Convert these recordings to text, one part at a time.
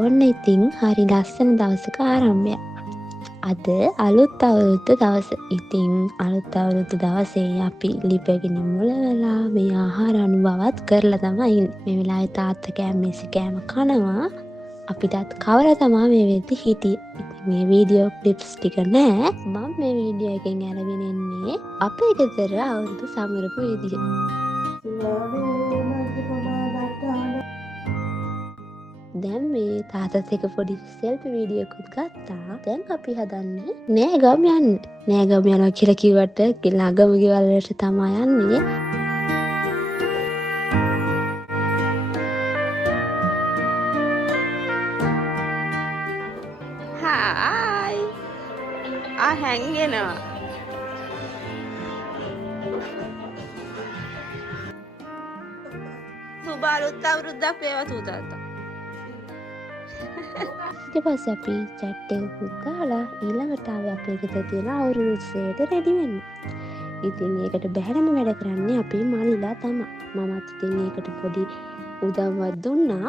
ඔන්න ඉතින් හරි ලස්සන දවසක ආරම්භයක්. අද අලුත් අවුරුද්ද දවස. ඉතින් අලුත් අවුරුද්ද දවසේ අපි ලිපගෙන මුලවලා මේ ආහාර අනුභවත් කරලා තමයි ඉන්නේ. මේ වෙලාවේ තාත්තා කෑම මේසි කෑම කනවා. අපිටත් කවලා තමයි මේ වෙද්දි හිටියේ. ඉතින් මේ වීඩියෝ ක්ලිප්ස් ටික නෑ. මම මේ වීඩියෝ එකෙන් අරගෙන එන්නේ අපේ ගෙදර අවුරුදු සමරපු විදිහ. දැන් මේ තාත්තත් එක පොඩි සෙල්ෆි වීඩියෝකුත් ගත්තා. දැන් අපි හදන්නේ නෑගම් යන්න. නෑගම් යනවා කියලා කිව්වට ළඟම ගෙවල් වලට තමයි යන්නේ. හායි හැංගෙනවා. සුබ අලුත් අවුරුද්දක් වේවා තාත්තා. ඊට පස්සේ අපි චැට් එකකුත් ගහලා ඊළඟට ආවේ අපේ ගෙදර තියෙන අවුරුදු උත්සවයට රෙඩි වෙන්න. ඉතින් ඒකට බැහැරම වැඩ කරන්නේ අපේ මල්ලිලා තමයි. මමත් ඉතින් ඒකට පොඩි උදව්වක් දුන්නා.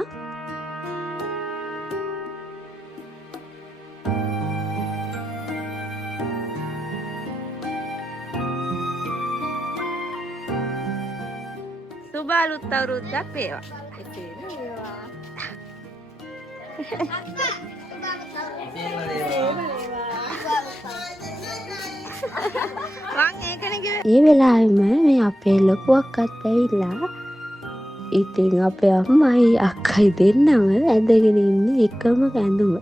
සුබ අලුත් අවුරුද්දක් වේවා. ඒ වෙලාවෙම මේ අපේ ලොකු අක්කත් ඇවිල්ලා ඉතින් අපේ අම්මයි අක්කයි දෙන්නම ඇඳගෙන ඉන්නේ එකම ඇඳුම.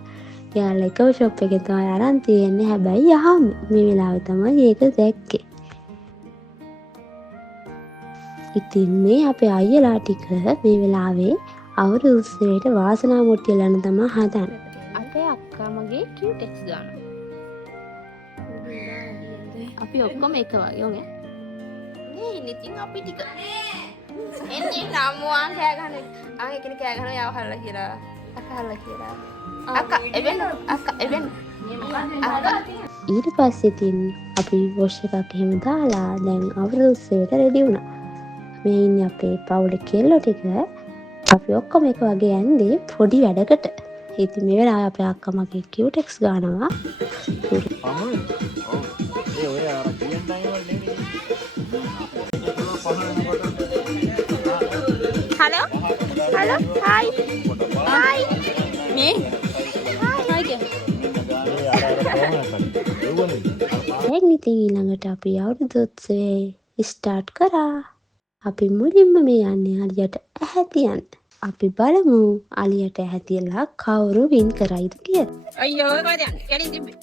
යාළුවා එකම ෂොප් එකේ තමයි අරන් තියෙන්නේ. හැබැයි යහම මේ වෙලාවේ තමයි ඒක දැක්කේ. ඉතින් මේ අපේ අයියලා ටික මේ වෙලාවේ අවුරුදු උත්සවයට වාසනා මුට්ටිය ලන්න තමයි හදන්නේ. අපේ අක්කා මගේ කියුටෙක්ස් ගන්නවා. අපි ඔක්කොම එක වගේ ඕනේ. නේ ඉතින් අපි ටික එන්නේ නම්වා කෑ ගහන. එකනේ කෑ ගහනවා යව හල්ලා කියලා. අක්කා හල්ලා කියලා. අක්කා එවෙන්න. අක්කා ඊට පස්සේ ඉතින් අපි වොෂ් එකක් එහෙම දාලා දැන් අවුරුදු උත්සවයට රෙඩි වුණා. මේ ඉන්නේ අපේ පවුලේ කෙල්ලෝ ටික. අපි ඔක්කොම එක වගේ ඇන්දේ පොඩි වැඩකට. ඉතින් මේ වෙලාවේ අපේ අක්කා මගේ කියුටෙක්ස් ගන්නවා. හලෝ හායි මේ හායි දැන් ඉතින් ඊළඟට අපි අවුරුදු උත්සවේ ස්ටාර්ට් කරා. අපි මුලින්ම මේ යන්නේ අලියට ඇහැ තියන්න. අපි බලමු අලියට ඇහැ තියලා කවුරු වින් කරයිද කියලා. අයියෝ කොහෙද යන්නේ? කැලින් තිබ්බේ.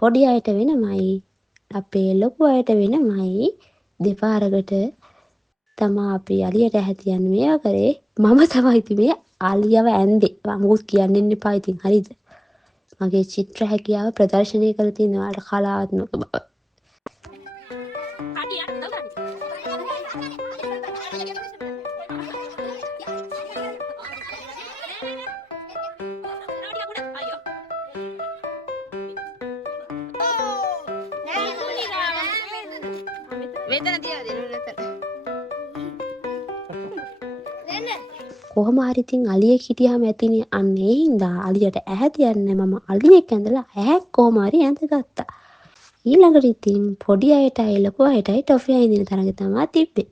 පොඩි අයට වෙනමයි අපේ ලොකු අයට වෙනමයි දෙපාරකට තමා අපි අලියට ඇහැ තියන්න මේවා කරේ. මම තමයි ඉතින් මේ අලියව ඇන්දේ. මොකුත් කියන්න ඉන්න එපා ඉතින් හරිද? මගේ චිත්‍ර හැකියාව ප්‍රදර්ශනය කරලා තියෙනවා අර කලාත්මක බව. මෙතන තියලා දෙන්න නැතන. කොහොම හරි ඉතින් අලියෙක් හිටියාම ඇතිනේ. අන්න ඒ හින්දා අලියට ඇහැ තියන්නේ මම අලියෙක් ඇඳලා ඇහැක් කොහොම හරි ඇඳගත්තා. ඊළඟට ඉතින් පොඩි අයටයි ලොකු අයටයි ටොෆි අයිදින තරඟ තමයි තිබ්බේ.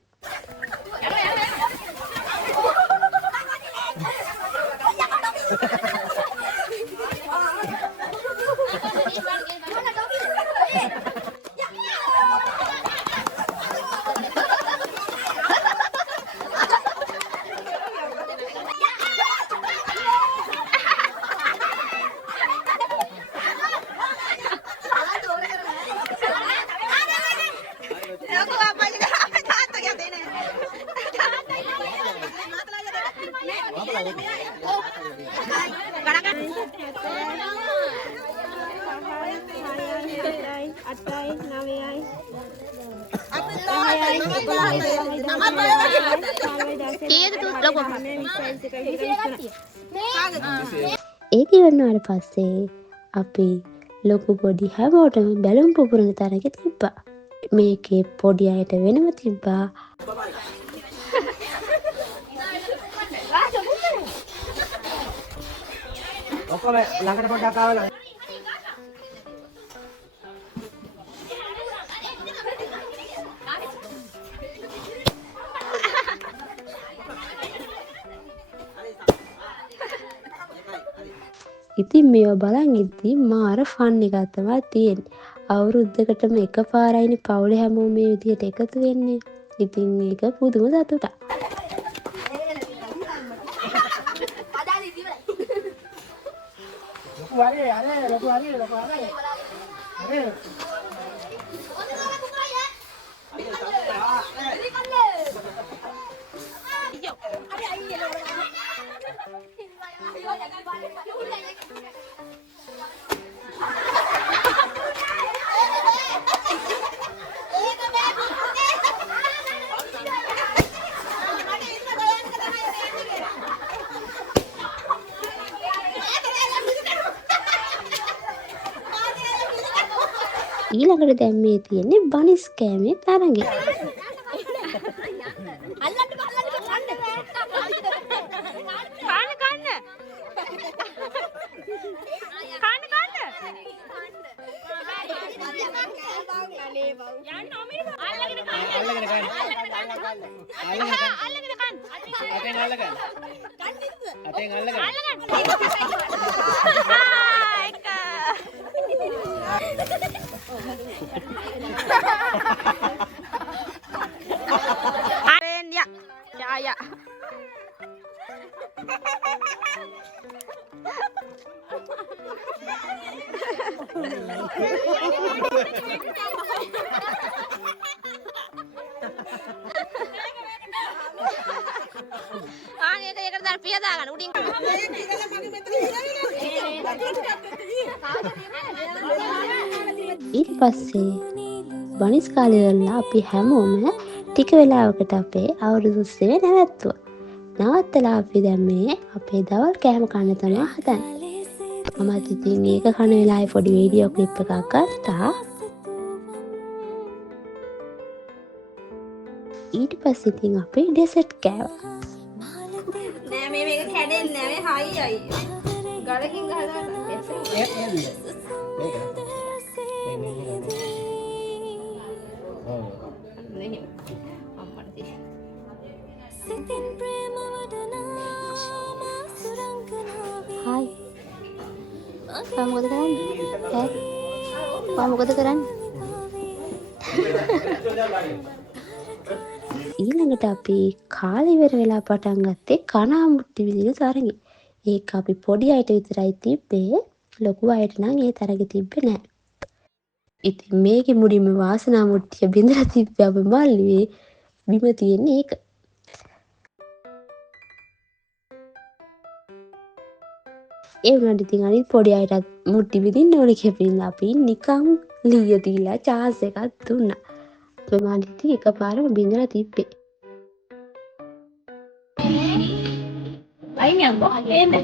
ඒක ඉවරනාට පස්සේ අපි ලොකු පොඩි හැමෝටම බැලුම් පුපුරන තරගෙ තිබ්බා. මේකේ පොඩි අයට වෙනම තිබ්බා. ඔක්කොම ළඟට පොඩ්ඩක් ආවලා. ඉතින් මේවා බලන් ඉද්දි මාර ෆන් එකක් තමයි තියෙන්නේ. අවුරුද්දකටම එකපාරයිනේ පවුලේ හැමෝම මේ විදිහට එකතු වෙන්නේ. ඉතින් මේක පුදුම සතුටක්. ලොකු හරි. ඊළඟට දැන් මේ තියෙන්නේ බනිස් කෑමේ තරඟය. Ya. ඒකට දාලා පිය දාගන්න උඩින්. ඊට පස්සේ බනිස් කාලේ වෙලා අපි හැමෝම ටික වෙලාවකට අපේ අවුරුදු උත්සවය නැවැත්තුවා. නවත්තලා අපි දැන් මේ අපේ දවල් කෑම කන්න තමයි හදන්නේ. මමත් ඉතින් ඒක කන වෙලාවේ පොඩි වීඩියෝ ක්ලිප් එකක් ගත්තා. ඊට පස්සේ ඉතින් අපි ඩෙසර්ට් කෑවා. නෑ මේක කැඩෙන්නේ නෑ මේ හයි අයියෝ. ගලකින් ගහලා Hai. Kamu kata kan? Kamu kata kan? ඊළඟට අපි කාලේ ඉවර වෙලා පටන් ගත්තේ කනාමුට්ටි විදින තරගෙ. ඒක අපි පොඩි අයට විතරයි තිබ්බේ. ලොකු අයට නම් ඒ තරගෙ තිබ්බේ නෑ. ඉතින් මේකේ මුලින්ම වාසනා මුට්ටිය බින්දලා තිබ්බේ අපේ මල්ලියේ. බිම තියෙන්නේ ඒක. ඒ වුණාට ඉතින් අනිත් පොඩි අයටත් මුට්ටි විදින්න ඕනේ කියලා අපි නිකන් ලීය දීලා chance එකක් දුන්නා. අපේ මල්ලි එකපාරම බින්දලා තිබ්බේ. අයියන් එන්නේ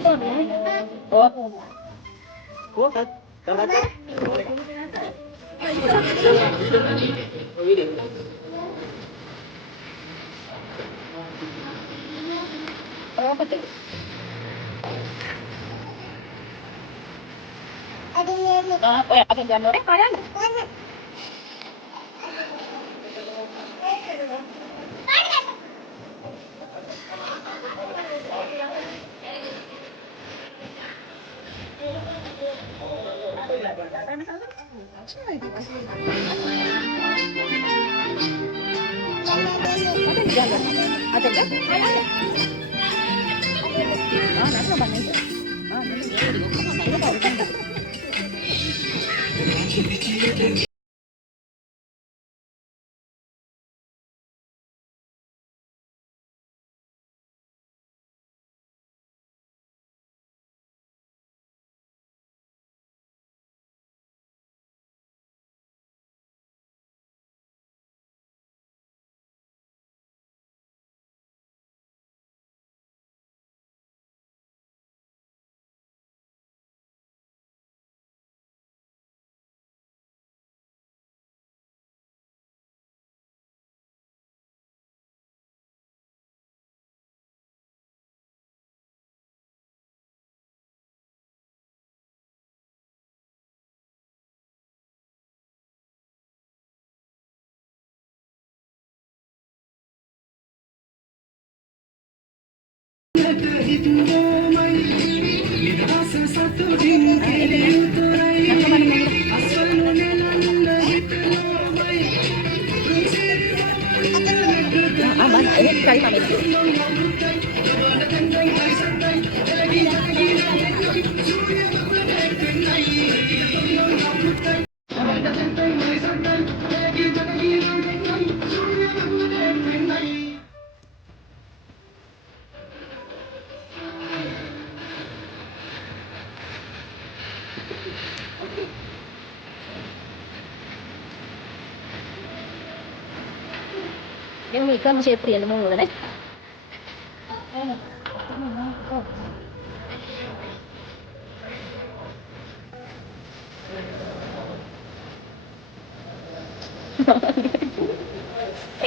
Yang mereka masih pria nama mana?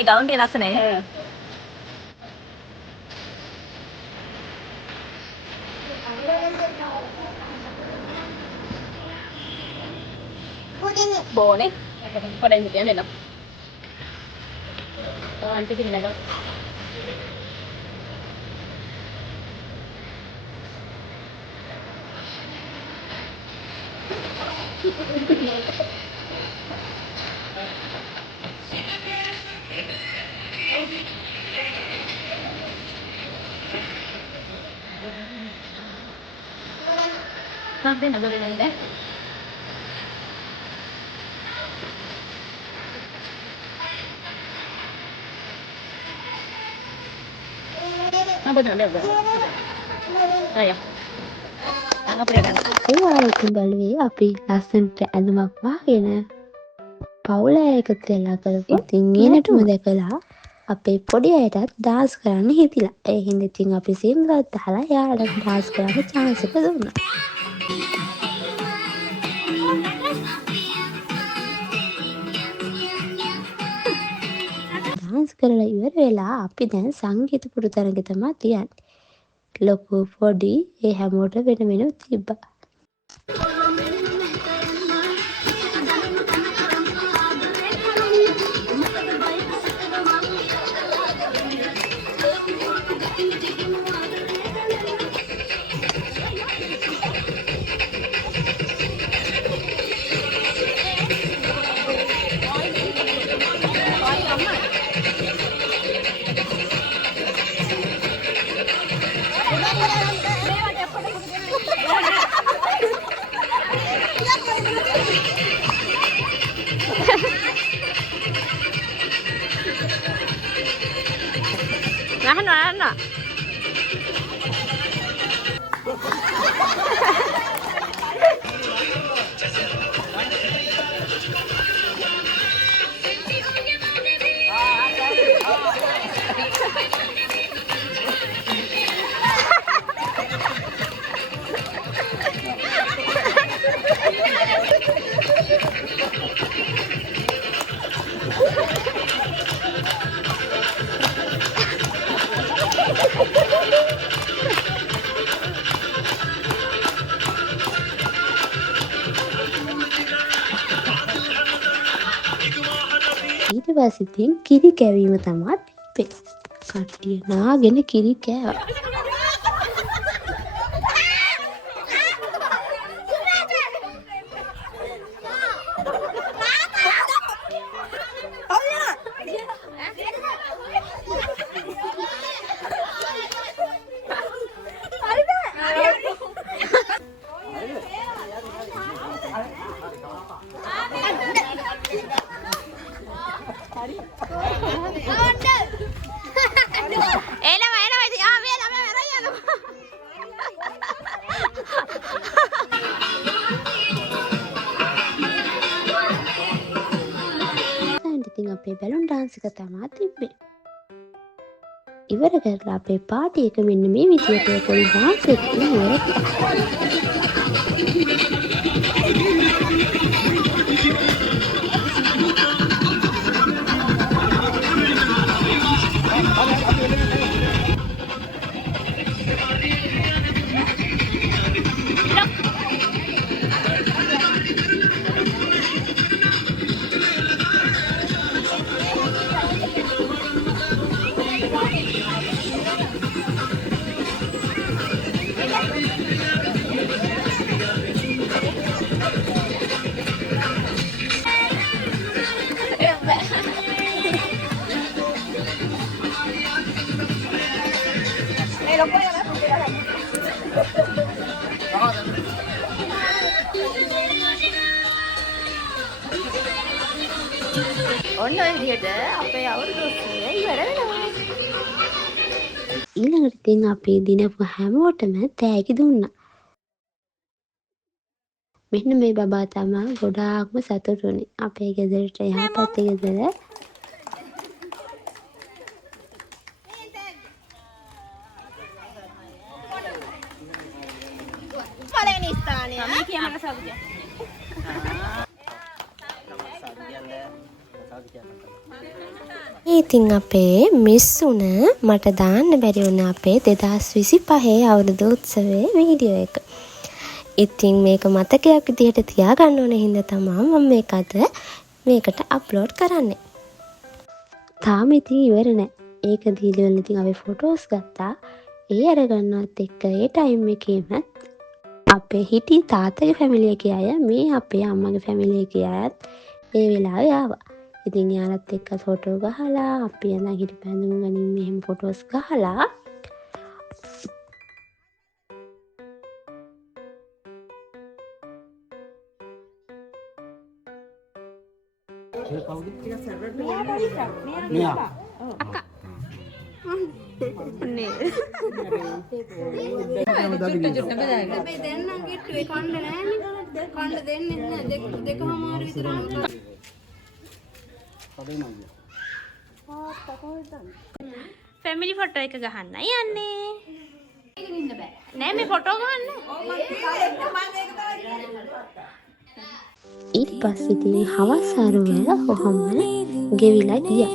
Gaun dia rasa ni. Boleh. Pada ini dia nak. Nanti kita nak. Sampai nak boleh lagi dah. Apa nak dia? Ayah. Apa dia? ඒවාරකින් බැලුවේ අපි ලස්සනට ඇඳුමක් වාගෙන පවුල එකතු වෙලා කරපු ඉතින් ඊනටම දැකලා අපේ පොඩි අයටත් ඩාන්ස් කරන්න හිතිලා. ඒ හින්දා ඉතින් අපි සිංගලත් අහලා යාළුවට ඩාන්ස් කරන්න chance එක දුන්නා. ඩාන්ස් කරලා ඉවර වෙලා අපි දැන් සංගීත පුරුතරගෙ තමයි තියන්නේ. ලොකු පොඩි ඒ හැමෝට වෙන වෙනම තිබ්බා. Nah. ඊට පස්සේ ඉතින් කිරි කැවීම තමයි තිබ්බේ. කට්ටිය නාගෙන කිරි කෑවා. ඉතින් අපේ බැලුන් ඩාන්ස් එක තමයි තිබ්බේ. ඉවර කරලා අපේ පාටි එක මෙන්න මේ විදියට පොඩි ඩාන්ස් එකකින් ඉවර ඔන්න ඔය විදිහට අපේ අවුරුදු උත්සවය ඉවර වෙනවා. ඊළඟට ඉතින් අපි දිනපු හැමෝටම තෑගි දුන්නා. මෙන්න මේ බබා තමා ගොඩාක්ම සතුටුුනේ. අපේ ගෙදරට එහා පැත්තේ ගෙදර පළවෙනි ස්ථානය මේ කියමන සෞඛ්‍ය. ඉතින් අපේ මිස් උන මට දාන්න බැරි වුණ අපේ 2025 අවුරුදු උත්සවයේ වීඩියෝ එක. ඉතින් මේක මතකයක් විදිහට තියාගන්න ඕන හින්දා තමයි මම මේක අද මේකට අප්ලෝඩ් කරන්නේ. තාම ඉතින් ඉවර නෑ. ඒක දීලා වල ඉතින් අපි ෆොටෝස් ගත්තා. ඒ අරගන්නවත් එක්ක ඒ ටයිම් එකේම අපේ හිටි තාත්තගේ ෆැමිලි එකේ අය මේ අපේ අම්මගේ ෆැමිලි එකේ අයත් ඒ වෙලාවේ ආවා. ඉතින් යාලත් එක්ක ෆොටෝ ගහලා අපි යන හිටි පැඳුම් ගනින් මෙහෙම ෆොටෝස් ගහලා අක්කා. නේ. මේ දෙන්නම් කිට්ටුවේ කන්න නෑනේ. කන්න දෙන්නේ නැහැ. දෙකමාර විතරම. ෆැමිලි ෆොටෝ එක ගහන්නයි යන්නේ. නෑ මේ ෆොටෝ ගහන්න. ඊට පස්සේ ඉතින් හවස් ආරුවල කොහොම ගෙවිලා ගියා.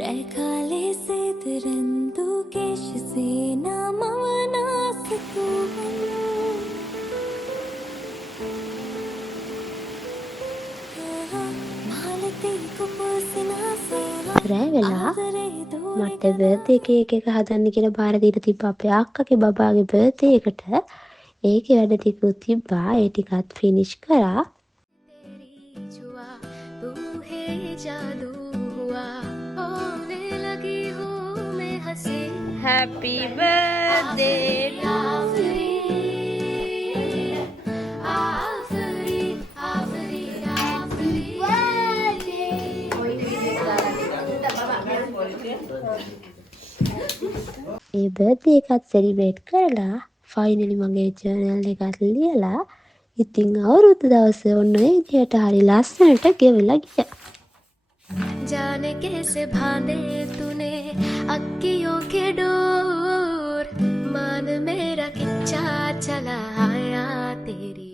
රැකාලේ සේතරන්දු කේශ සේනා මවනාසතු රෑ වෙලා මට බර්ත්ඩේ කේක් එක හදන්න කියලා බාර දීලා තිබ්බා අපේ අක්කගේ බබාගේ බර්ත්ඩේ එකට. ඒකේ වැඩ ටිකුත් තිබ්බා. ඒ ටිකත් ෆිනිෂ් කරා. Happy birthday to A birthday එකත් සෙලිබ්‍රේට් කරලා ෆයිනලි මගේ ජර්නල් එකත් ලියලා ඉතින් අවුරුදු දවසේ ඔන්න ඒ විදියට හරි ලස්සනට ගෙවිලා ගියා. जाने कैसे भाने तूने अक्कियों के डोर मान मेरा किच्चा चला आया तेरी